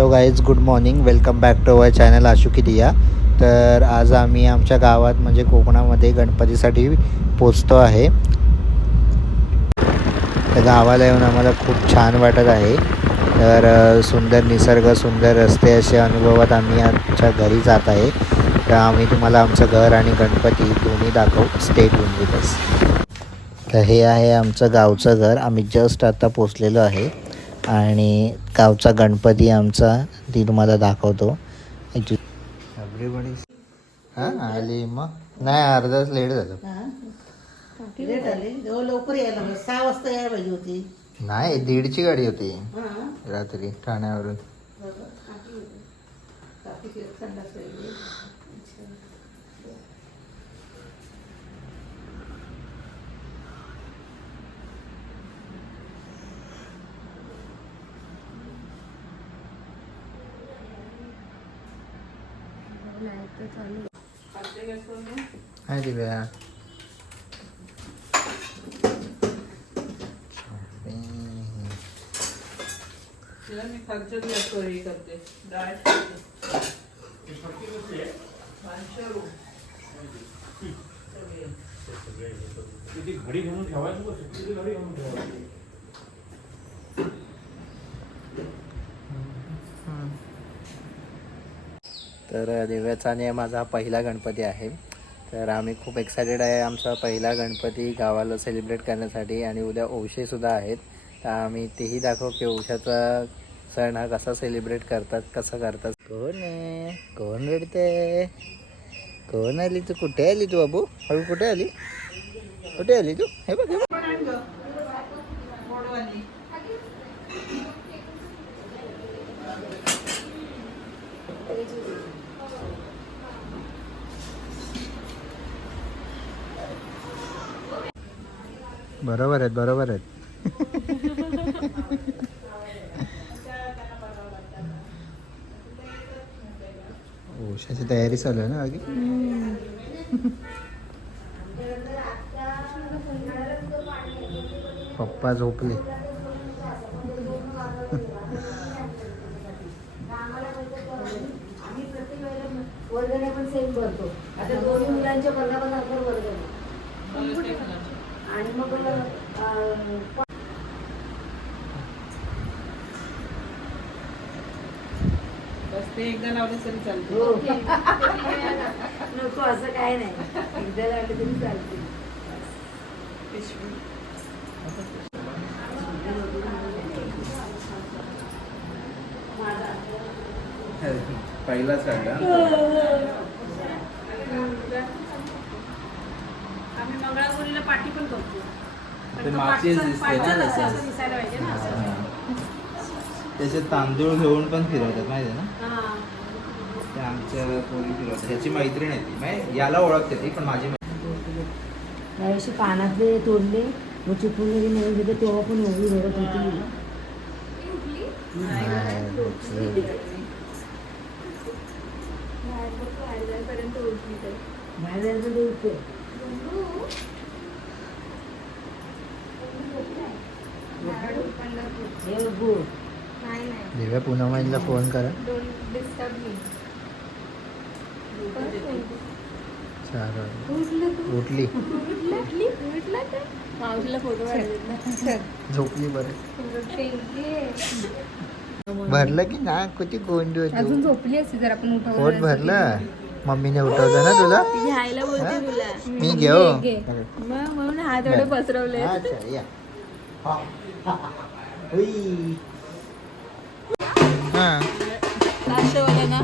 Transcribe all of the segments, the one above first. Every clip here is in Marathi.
Hello guys, good morning. Welcome back to our channel Ashuki Diya. तर आज आम्ही आमच्या गावात म्हणजे कोकणामध्ये गणपतीसाठी पोचतो आहे. तर गावाला येऊन आम्हाला खूप छान वाटत आहे. तर सुंदर निसर्ग, सुंदर रस्ते असे अनुभवत आम्ही आमच्या घरी जात आहे. तर आम्ही तुम्हाला आमचं घर आणि गणपती दोन्ही दाखवू. Stay tune with us. तर हे आहे आमचं गावचं घर. आम्ही जस्ट आता पोचलेलो आहे आणि गावचा गणपती आमचा ती तुम्हाला दाखवतो. एव्हरीबडी हां आली मग नाही, अर्धा तास लेट झालं. लेट आले लवकर यायला पाहिजे, 6 वाजता यायला पाहिजे होती. नाही, 1:30ची गाडी होती रात्री ठाण्यावरून. हाय दिव्या. मी खालच्या सोयी करते डाळ घडी म्हणून ठेवायचं. किती घडी म्हणून ठेवायची. तर दिव्याचा आणि माझा पहिला गणपती आहे. तर आम्ही खूप एक्सायटेड आहे आमचा पहिला गणपती गावाला सेलिब्रेट करण्यासाठी. आणि उद्या ओवशेसुद्धा आहेत. तर आम्ही तेही दाखवू की ओवशाचा सण हा कसा सेलिब्रेट करतात, कसं करतात. कोण आहे, कोण रडते, कोण आली तू, कुठे आली तू बाबू, हळू कुठे आली, कुठे आली तू, हे बघ हे बघ. बरोबर आहेत, बरोबर आहेत. ओशाची तयारी चालू आहे ना आधी. पप्पा झोपले. वर्गण्या पण सेम भरतो. आता दोन्ही मुलांच्या वर्गावर वर्गण्या आणि मग बस ते एकदा लावले तरी चालते. नको असं काय नाही, एकदा लावले तरी चालते. पहिलाच काढला. आम्ही मंगळागौरीला पाठी पण करतो. ते माचीच दिसते ना तसं. असं दिसायला पाहिजे ना असं. त्याचे तांदूळ घेऊन पण फिरवतात माहिती आहे ना. हां. ते आमच्या पोरी फिरवतात. त्याची मैत्रीण आहे ती, म्हणजे याला ओळखते ती, पण माझी त्यावेळी पानातले तोडले, मग चिपळूण नवीन घेतले तेव्हा पण एवढी रडत होती. बाहेर जायचं ते उठते. हे बघू. दिव्या पूनमला फोन करा. उठली मावशीला फोटो काढायचा. झोपली. बरं भरलं की ना, किती गोंडी अजून होती. झोपली असती जर आपण पोट उठवलं. भरलं. मम्मीने उठवलं ना तुला. घ्यायला बोलते तुला. मी घेऊ. मग म्हणून हात एवढे पसरवले. अच्छा, या. हुई. हां. नाश्तेवाले ना.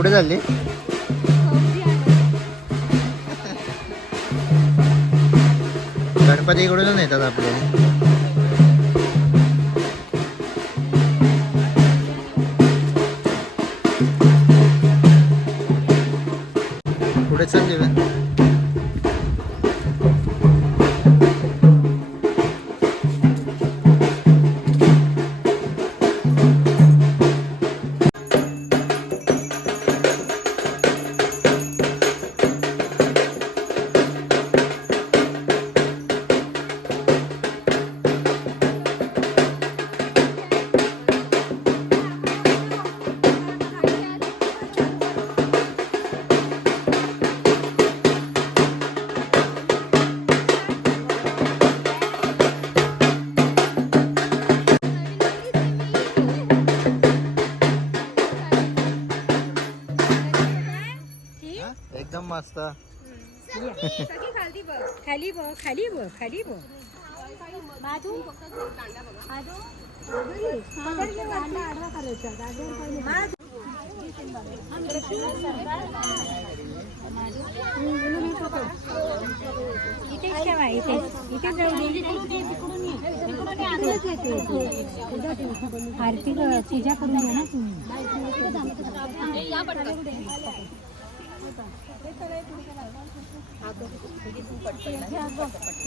कुठे चालली? गणपती इकडूनच येतात आपले. कुठे चालली बे? एकदम मस्त. खाली बघ खाली बघ खाली बघ खाली बघ माधू आडवा करायचा. इथेच ठेवा इथे इथे आरती पूजा करून घ्या ना तुम्ही.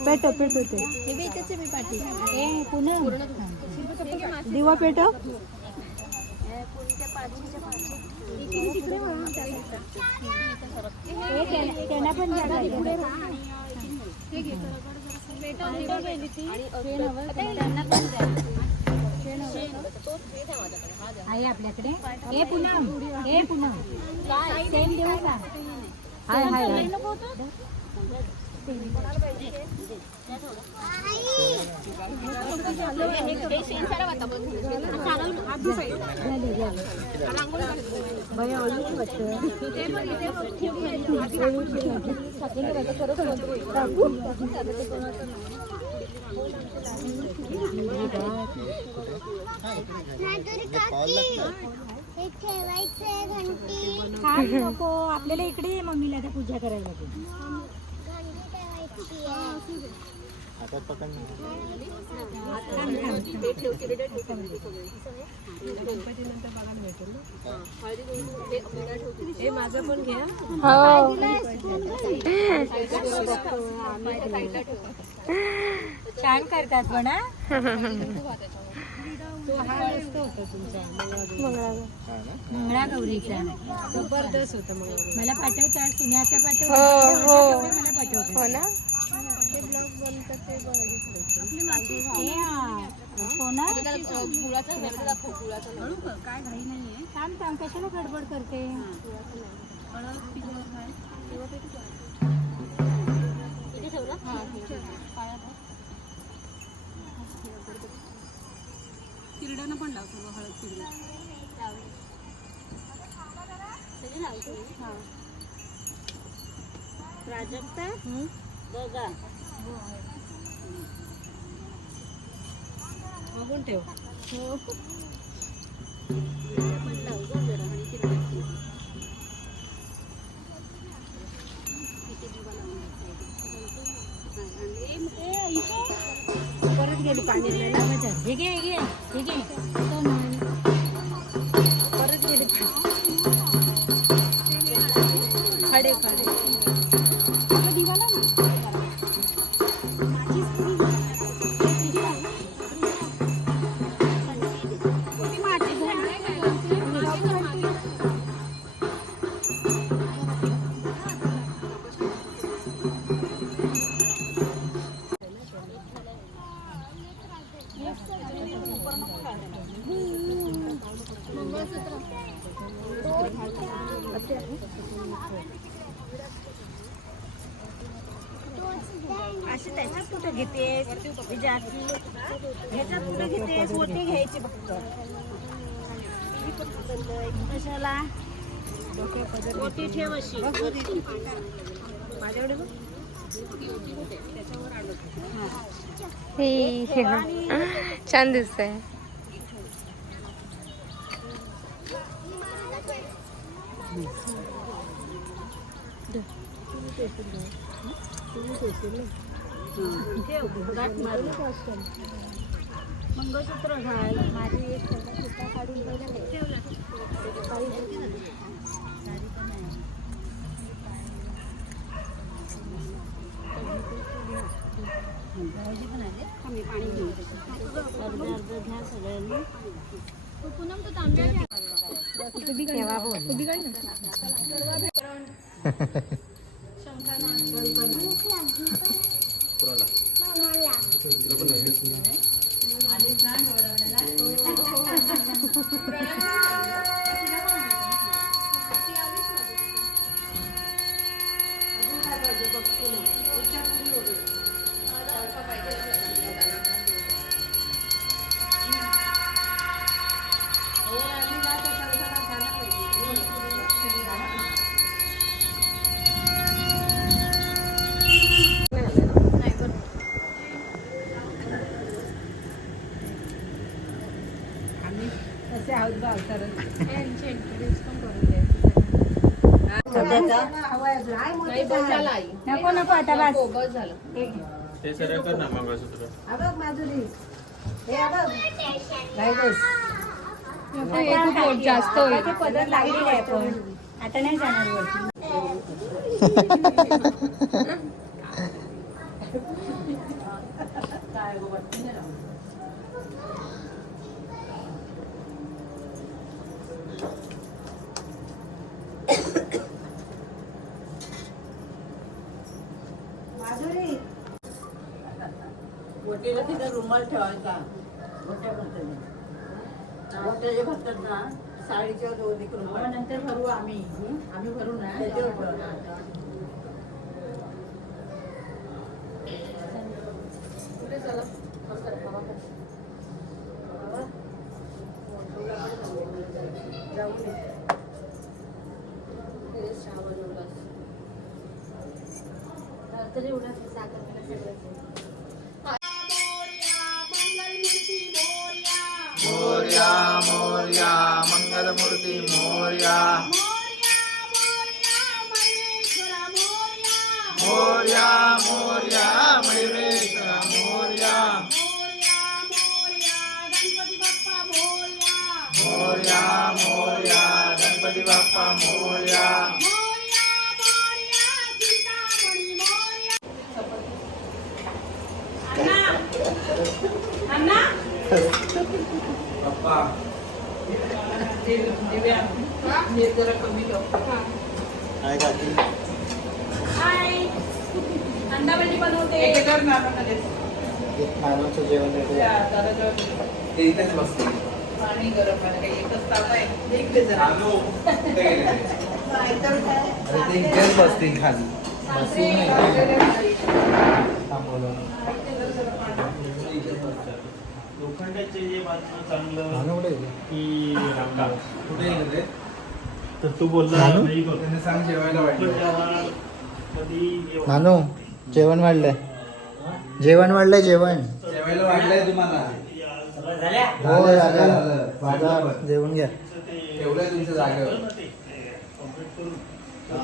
पेटो पेटो ते पुन्हा दिवा पेटो. त्यांना पण जागा आहे आपल्याकडे. हे पुन्हा हे पुन्हा सेम देऊ का? हाय हाय हाय नको आपल्याला इकडे ये मम्मीला आता पूजा करायला. माझं पण घ्या. छान करतात पण तो हा मस्त होता तुमचा मंगळा गौरीचा. जबरदस्त होता. मला पाठवतात पुण्याच्या पाठवतात मला पाठवतात हो ना. काय घाई नाहीये. थांब थांब कशाला गडबड करते. तिरड्यानं पण लावतो हळद तिरड्या. प्राजक्ता बघा बघून ठेव. परत गेली पाणी हे घे हे घे हे घे परत गेली खडे खडे दिवाला ना अशी त्याच्यात कुठं घेतेस ह्याच्यात कुठं घेतेस. मोठी घ्यायची फक्त कशाला मोठी ठेव अशी माझ्याकडे बघ. छान दिसतंय. मंगळसूत्र घाल माझी एक सुद्धा काढून ठेवला भाऊजी पण आले आम्ही पाणी घेऊन अर्ध अर्ध घ्या सगळ्यांनी पूनम तू तांब्या घ्या उभी काढ ना असे आहोत बा अवतार नको नको आता बस ते सरळ कर ना मंगळसूत्र. जास्त पदर लागलेली आहे पण आता नाही जाणार वरती वटीला तिथे रुमाल ठेवायचा मोठ्या मोठ्या जे भरतात ना साडीच्या दोन रुमाल नंतर भरू आम्ही भरू ना तरी एवढं साखर मोरया मोरया मंगलमूर्ती मोरया मोरया मोरया मयूरेश्वरा मोरया मोरया मोरया गणपती बाप्पा मोरया बाप्पा दिव्या हे जरा कमी ठेव. काय काकी अंडा भाजी बनवते. एक कर ना आपण लगेच. एक मानवचं जेवण रेडी त्या आहे. दादाजवळ ते इथेच बसते. पाणी गरम पाणी काही एकच ताप आहे इकडे जरा आलो. ते गेले. नाहीतर काय अरे ते इथेच बसतील खाली. थांबवलं. लोखंडाचे जे बांधणं चांगलं नानू कुठे आहे? की रामदास कुठे गेले ते? तर तू बोलला नानू? नाही करतो. त्यांनी सांग जेवायला वाटलं. कधी जेवण- नानू जेवण वाढलंय जेवण वाढलंय जेवण जेवायला वाटलंय तुम्हाला. हो झालं. झालं माझा जेवण घ्या ठेवलंय तुमच्या जागेवर. complete करून हा.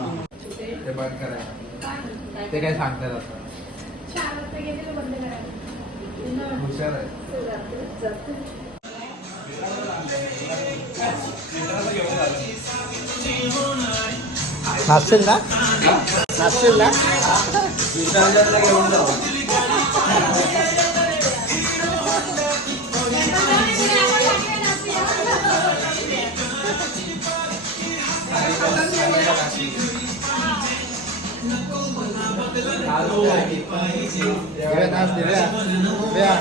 ते बंद करायचं. ते काय सांगतात आता. हुशार आहे. नाचशील ना नाचशील ना विसर्जनला घेऊन जाऊ. दिव्या नाच दिव्या दिव्या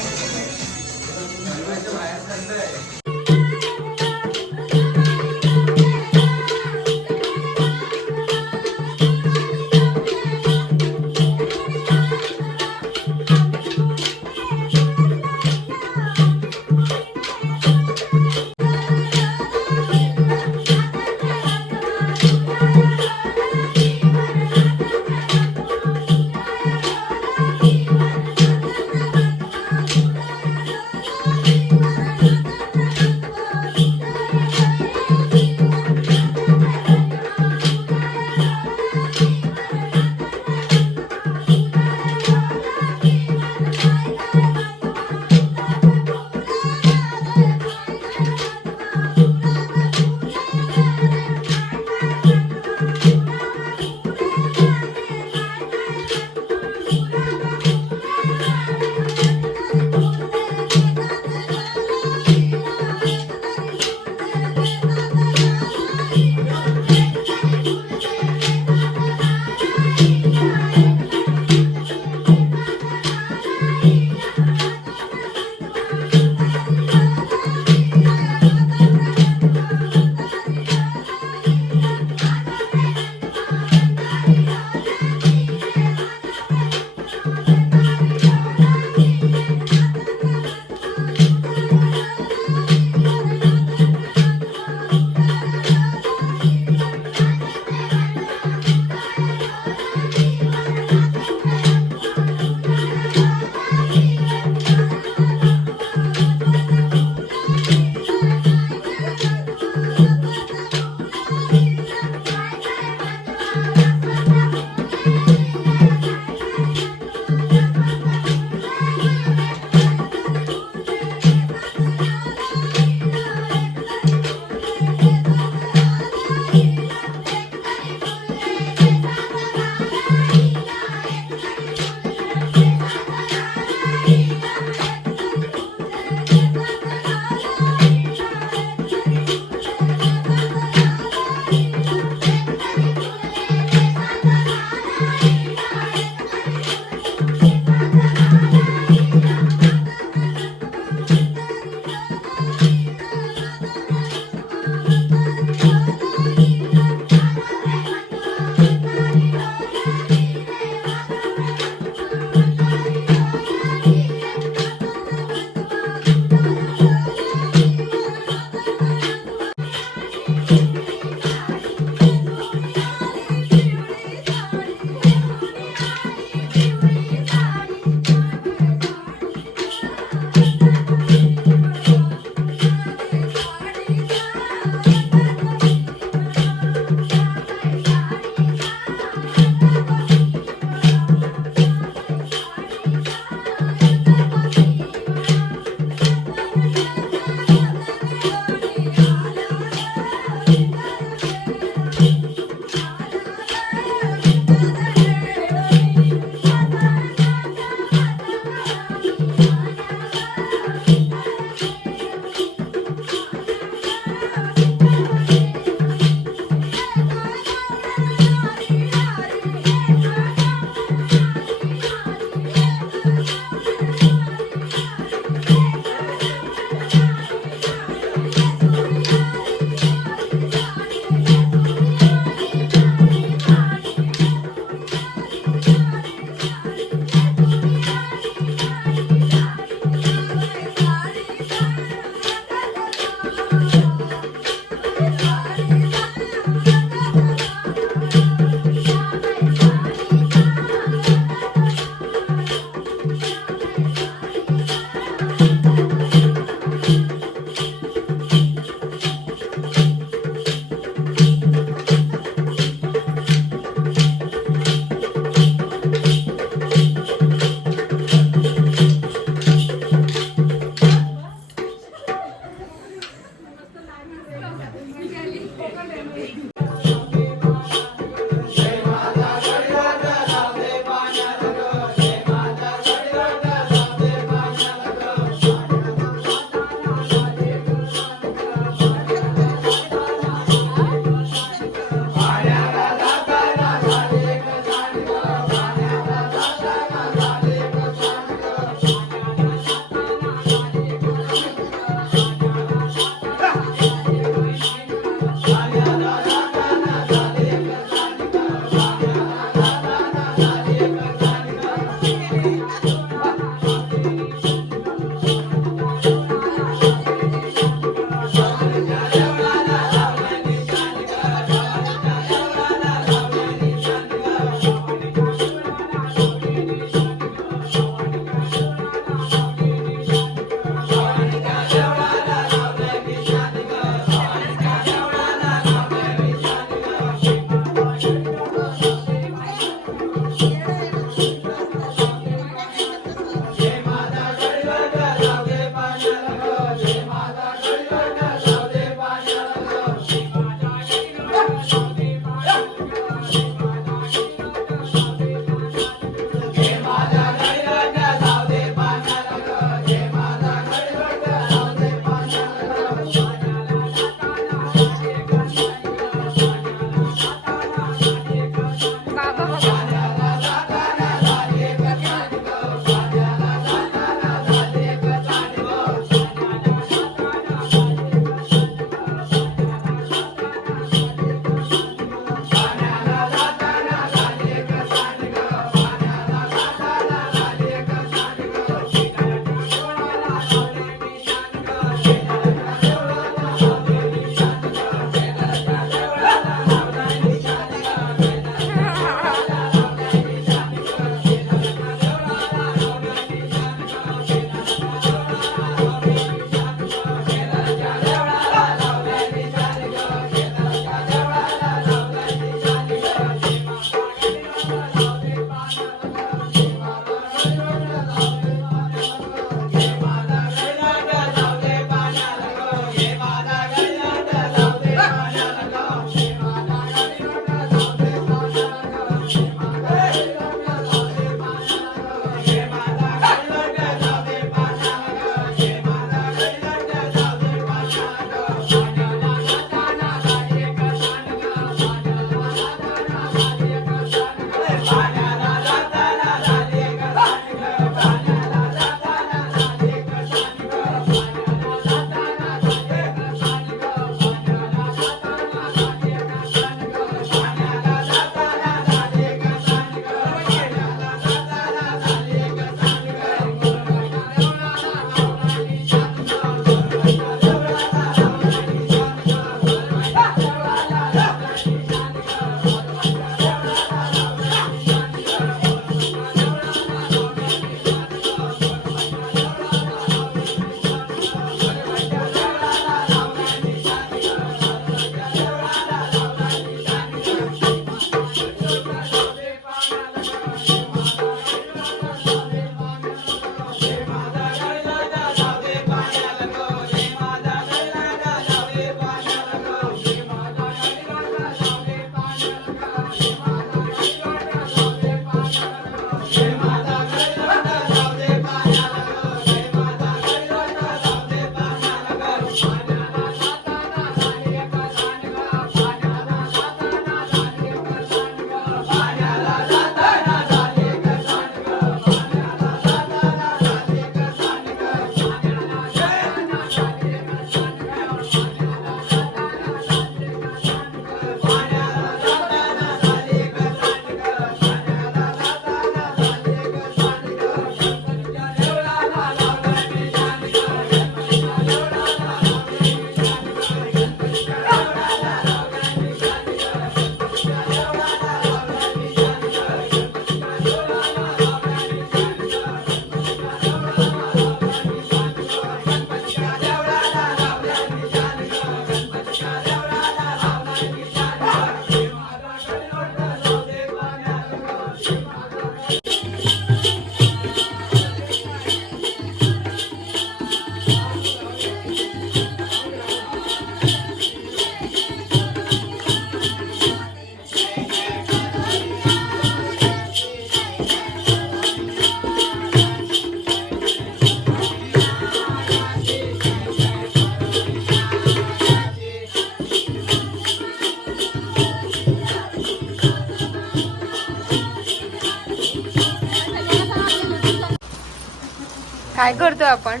काय करतो आपण?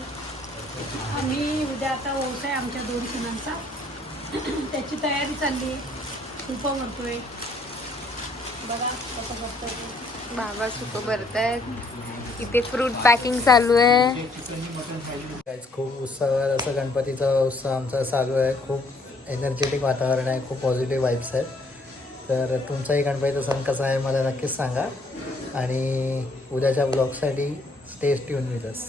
आम्ही उद्या आता ओस आहे आमच्या 2 सुनांचा. त्याची तयारी चालली आहे. सूप म्हणतोय बघा कसं करतोय ते. बाबा सुक भरतायत. इथे फ्रूट पॅकिंग चालू आहे. काहीच खूप उत्साहात असं गणपतीचा उत्सव आमचा चालू आहे. खूप एनर्जेटिक वातावरण आहे. खूप पॉझिटिव्ह वाईब्स आहेत. तर तुमचाही गणपतीचा सण कसा आहे मला नक्कीच सांगा. आणि उद्याच्या ब्लॉगसाठी स्टे ट्यून विथ अस.